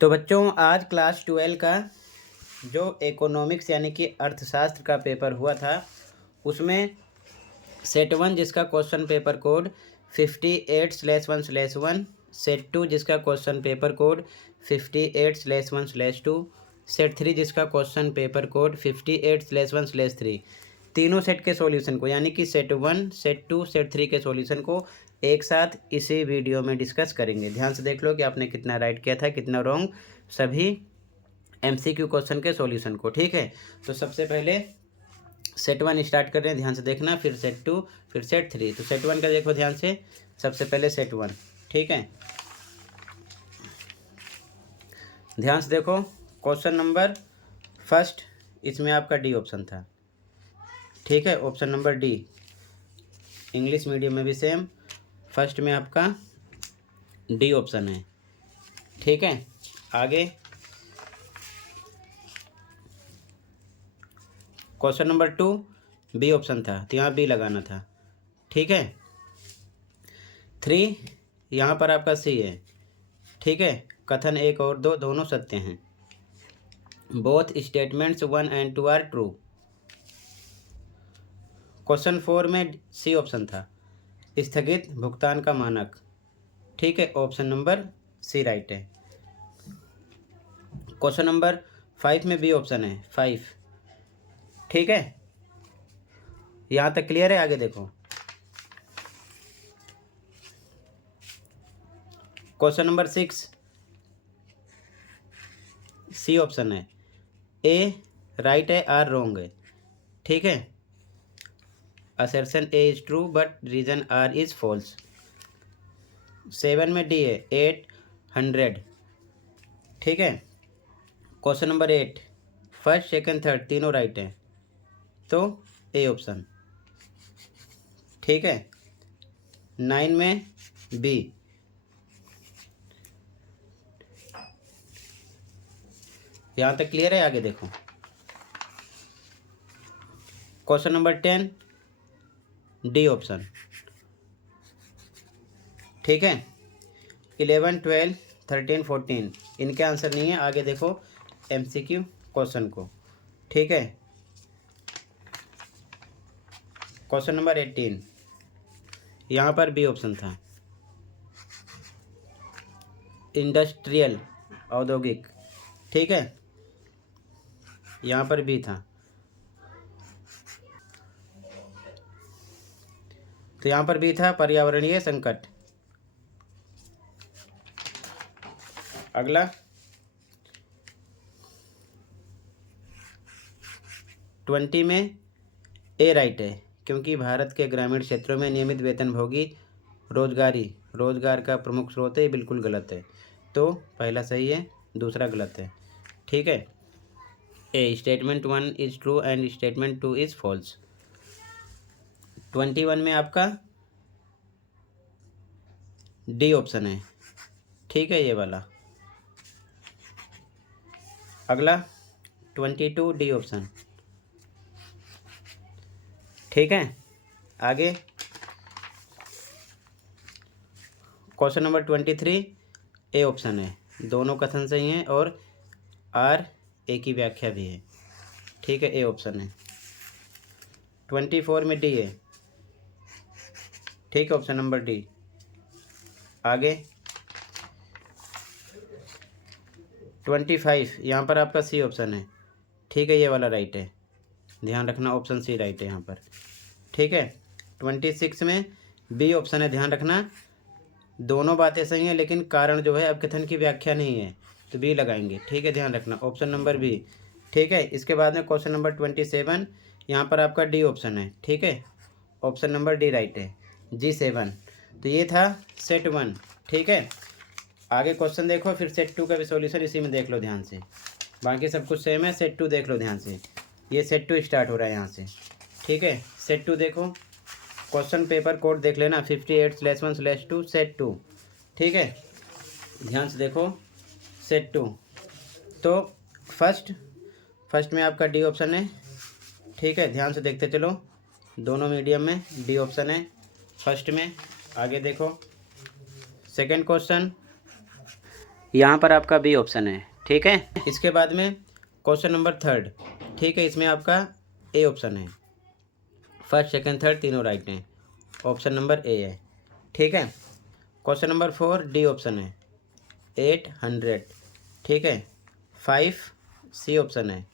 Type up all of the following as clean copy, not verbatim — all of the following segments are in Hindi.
तो बच्चों आज क्लास 12 का जो इकोनॉमिक्स यानी कि अर्थशास्त्र का पेपर हुआ था उसमें सेट 1 जिसका क्वेश्चन पेपर कोड 58/1/1, सेट 2 जिसका क्वेश्चन पेपर कोड 58/1/2, सेट 3 जिसका क्वेश्चन पेपर कोड 58/1/3, तीनों सेट के सॉल्यूशन को यानी कि सेट 1, सेट 2, सेट 3 के सॉल्यूशन को एक साथ इसी वीडियो में डिस्कस करेंगे। ध्यान से देख लो कि आपने कितना राइट किया था, कितना रॉन्ग, सभी एमसीक्यू क्वेश्चन के सॉल्यूशन को। ठीक है, तो सबसे पहले सेट 1 स्टार्ट कर रहे हैं, ध्यान से देखना, फिर सेट 2, फिर सेट 3। तो सेट 1 का देखो ध्यान से, सबसे पहले सेट 1। ठीक है, ध्यान से देखो, क्वेश्चन नंबर फर्स्ट इसमें आपका डी ऑप्शन था। ठीक है, option number D, English medium में भी सेम, फर्स्ट में आपका डी ऑप्शन है। ठीक है, आगे क्वेश्चन नंबर 2 बी ऑप्शन था, तो यहाँ बी लगाना था। ठीक है, 3 यहाँ पर आपका सी है। ठीक है, कथन 1 और 2 दोनों सत्य हैं। Both statements 1 and 2 are true. Question 4 में सी ऑप्शन था, स्थगित भुगतान का मानक। ठीक है, ऑप्शन नंबर सी राइट है। क्वेश्चन नंबर 5 में बी ऑप्शन है, 5। ठीक है, यहाँ तक क्लियर है? आगे देखो, क्वेश्चन नंबर 6 सी ऑप्शन है, ए राइट है, आर रॉन्ग है। ठीक है, assertion A is true but reason R is false. 7 में डी है, 800। ठीक है, question number 8 first second third तीनों राइट हैं, तो ए ऑप्शन। ठीक है, 9 में बी। यहाँ तक क्लियर है? आगे देखो, क्वेश्चन नंबर 10 डी ऑप्शन। ठीक है, 11, 12, 13, 14 इनके आंसर नहीं है। आगे देखो एमसीक्यू क्वेश्चन को। ठीक है, क्वेश्चन नंबर 18 यहाँ पर बी ऑप्शन था, इंडस्ट्रियल औद्योगिक। ठीक है, यहाँ पर बी था, तो यहाँ पर भी था पर्यावरणीय संकट। अगला 20 में ए राइट है, क्योंकि भारत के ग्रामीण क्षेत्रों में नियमित वेतनभोगी रोजगार का प्रमुख स्रोत है। ये बिल्कुल गलत है, तो पहला सही है, दूसरा गलत है। ठीक है, A statement 1 is true and statement 2 is false. 21 में आपका डी ऑप्शन है। ठीक है, ये वाला। अगला 22 डी ऑप्शन। ठीक है, आगे क्वेश्चन नंबर 23 ए ऑप्शन है, दोनों कथन सही हैं और आर ए की व्याख्या भी है। ठीक है, ए ऑप्शन है। 24 में डी है। ठीक है, ऑप्शन नंबर डी। आगे 25 यहाँ पर आपका सी ऑप्शन है। ठीक है, ये वाला राइट है, ध्यान रखना, ऑप्शन सी राइट है यहाँ पर। ठीक है, 26 में बी ऑप्शन है, ध्यान रखना, दोनों बातें सही हैं लेकिन कारण जो है अब कथन की व्याख्या नहीं है, तो बी लगाएंगे। ठीक है, ध्यान रखना, ऑप्शन नंबर बी। ठीक है, इसके बाद में क्वेश्चन नंबर 27 यहाँ पर आपका डी ऑप्शन है। ठीक है, ऑप्शन नंबर डी राइट है, G7। तो ये था सेट 1। ठीक है, आगे क्वेश्चन देखो, फिर सेट 2 का भी सॉल्यूशन इसी में देख लो ध्यान से, बाकी सब कुछ सेम है। सेट 2 देख लो ध्यान से, ये सेट 2 स्टार्ट हो रहा है यहाँ से। ठीक है, सेट 2 देखो, क्वेश्चन पेपर कोड देख लेना, 58/1/2 सेट 2। ठीक है, ध्यान से देखो, सेट 2 तो फर्स्ट में आपका डी ऑप्शन है। ठीक है, ध्यान से देखते चलो, दोनों मीडियम में डी ऑप्शन है फर्स्ट में। आगे देखो सेकंड क्वेश्चन, यहाँ पर आपका बी ऑप्शन है। ठीक है, इसके बाद में क्वेश्चन नंबर 3, ठीक है, इसमें आपका ए ऑप्शन है। फर्स्ट सेकंड थर्ड तीनों राइट हैं, ऑप्शन नंबर ए है। ठीक है, क्वेश्चन नंबर 4 डी ऑप्शन है 800। ठीक है, 5 सी ऑप्शन है।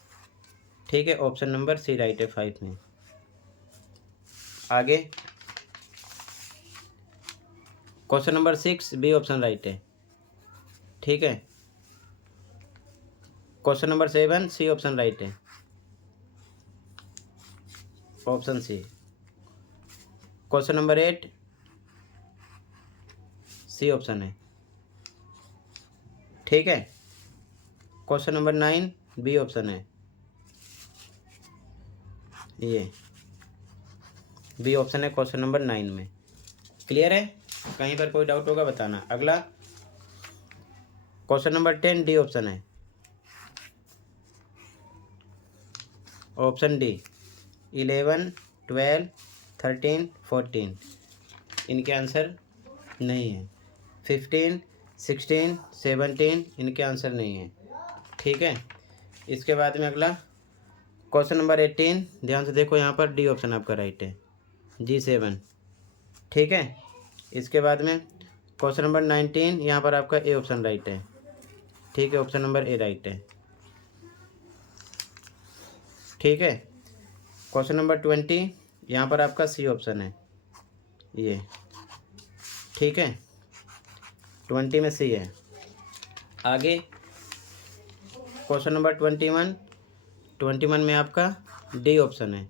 ठीक है, ऑप्शन नंबर सी राइट है 5 में। आगे question number 6 B option right है। ठीक है, question number 7 C option right है, option C. Question number 8 C option है। ठीक है, क्वेश्चन नंबर 9 बी ऑप्शन है, ये बी ऑप्शन है क्वेश्चन नंबर 9 में। क्लियर है? कहीं पर कोई डाउट होगा बताना। अगला क्वेश्चन नंबर 10 डी ऑप्शन है, ऑप्शन डी। 11 12 13 14 इनके आंसर नहीं है। 15 16 17 इनके आंसर नहीं है। ठीक है, इसके बाद में अगला क्वेश्चन नंबर 18, ध्यान से देखो, यहाँ पर डी ऑप्शन आपका राइट है, G7। ठीक है, इसके बाद में क्वेश्चन नंबर 19, यहाँ पर आपका ए ऑप्शन राइट है। ठीक है, ऑप्शन नंबर ए राइट है। ठीक है, क्वेश्चन नंबर 20, यहाँ पर आपका सी ऑप्शन है, ये। ठीक है, 20 में सी है। आगे क्वेश्चन नंबर 21 में आपका डी ऑप्शन है।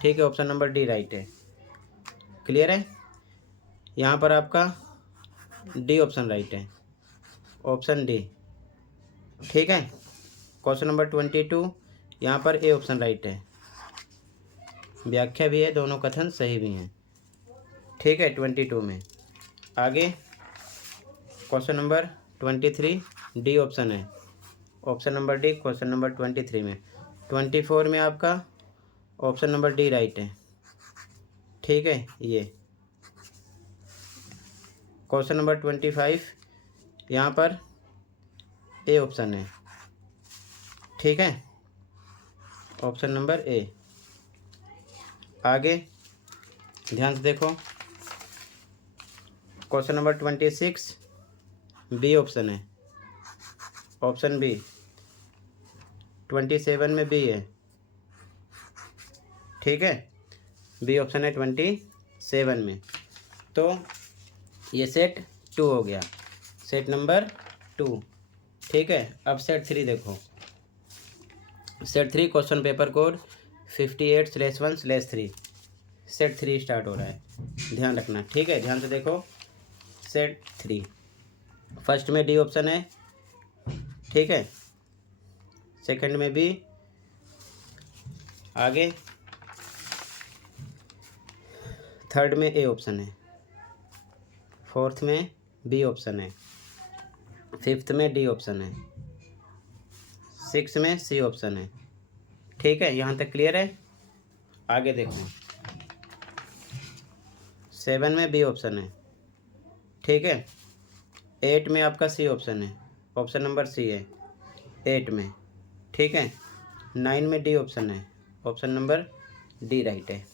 ठीक है, ऑप्शन नंबर डी राइट है। क्लियर है? यहाँ पर आपका डी ऑप्शन राइट है, ऑप्शन डी। ठीक है, क्वेश्चन नंबर 22, यहाँ पर ए ऑप्शन राइट है। व्याख्या भी है, दोनों कथन सही भी हैं। ठीक है, 22 में। आगे क्वेश्चन नंबर 23 डी ऑप्शन है, option number D question number 23 में। 24 में आपका ऑप्शन नंबर डी राइट है। ठीक है, ये क्वेश्चन नंबर 25, यहाँ पर ए ऑप्शन है। ठीक है, ऑप्शन नंबर ए। आगे ध्यान से देखो, क्वेश्चन नंबर 26 बी ऑप्शन है, ऑप्शन बी। 27 में बी है। ठीक है, बी ऑप्शन है 27 में। तो ये सेट 2 हो गया, सेट नंबर 2। ठीक है, अब सेट 3 देखो। Set 3 question paper code 58/1/3 set 3 start हो रहा है, ध्यान रखना। ठीक है, ध्यान से देखो, सेट 3 फर्स्ट में डी ऑप्शन है। ठीक है, सेकंड में बी। आगे थर्ड में ए ऑप्शन है, फोर्थ में बी ऑप्शन है, फिफ्थ में डी ऑप्शन है, सिक्स में सी ऑप्शन है। ठीक है, यहाँ तक क्लियर है? आगे देखो, 7 में बी ऑप्शन है। ठीक है, 8 में आपका सी ऑप्शन है, ऑप्शन नंबर सी है 8 में। ठीक है, 9 में डी ऑप्शन है, ऑप्शन नंबर डी राइट है,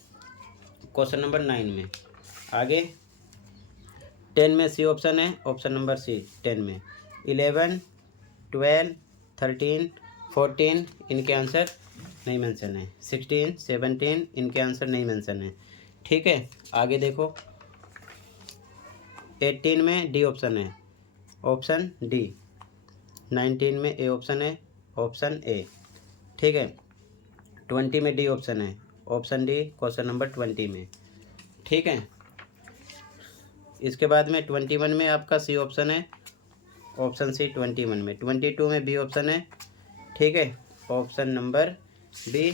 क्वेश्चन नंबर 9 में। आगे 10 में सी ऑप्शन है, ऑप्शन नंबर सी 10 में। 11 12 13 14 इनके आंसर नहीं मेंशन है। 16 17 इनके आंसर नहीं मेंशन है। ठीक है, आगे देखो, 18 में डी ऑप्शन है, ऑप्शन डी। 19 में ए ऑप्शन है, ऑप्शन ए। ठीक है, 20 में डी ऑप्शन है, ऑप्शन डी क्वेश्चन नंबर 20 में। ठीक है, इसके बाद में 21 में आपका सी ऑप्शन है, ऑप्शन सी 21 में। 22 में बी ऑप्शन है। ठीक है, ऑप्शन नंबर बी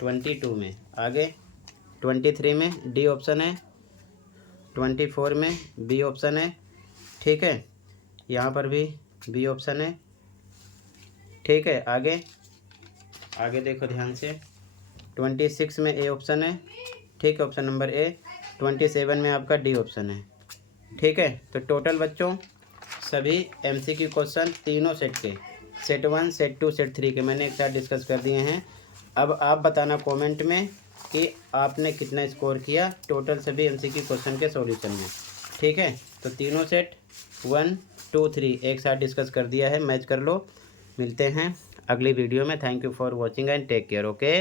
22 में। आगे 23 में डी ऑप्शन है, 24 में बी ऑप्शन है। ठीक है, यहाँ पर भी बी ऑप्शन है। ठीक है, आगे देखो ध्यान से, 26 में ए ऑप्शन है। ठीक है, ऑप्शन नंबर ए। 27 में आपका डी ऑप्शन है। ठीक है, तो टोटल बच्चों सभी MCQ क्वेश्चन तीनों सेट के, सेट 1, सेट 2, सेट 3 के मैंने एक साथ डिस्कस कर दिए हैं। अब आप बताना कमेंट में कि आपने कितना स्कोर किया टोटल सभी MCQ क्वेश्चन के सॉल्यूशन में। ठीक है, तो तीनों सेट 1, 2, 3 एक साथ डिस्कस कर दिया है, मैच कर लो। मिलते हैं अगली वीडियो में। Thank you for watching and take care. Okay.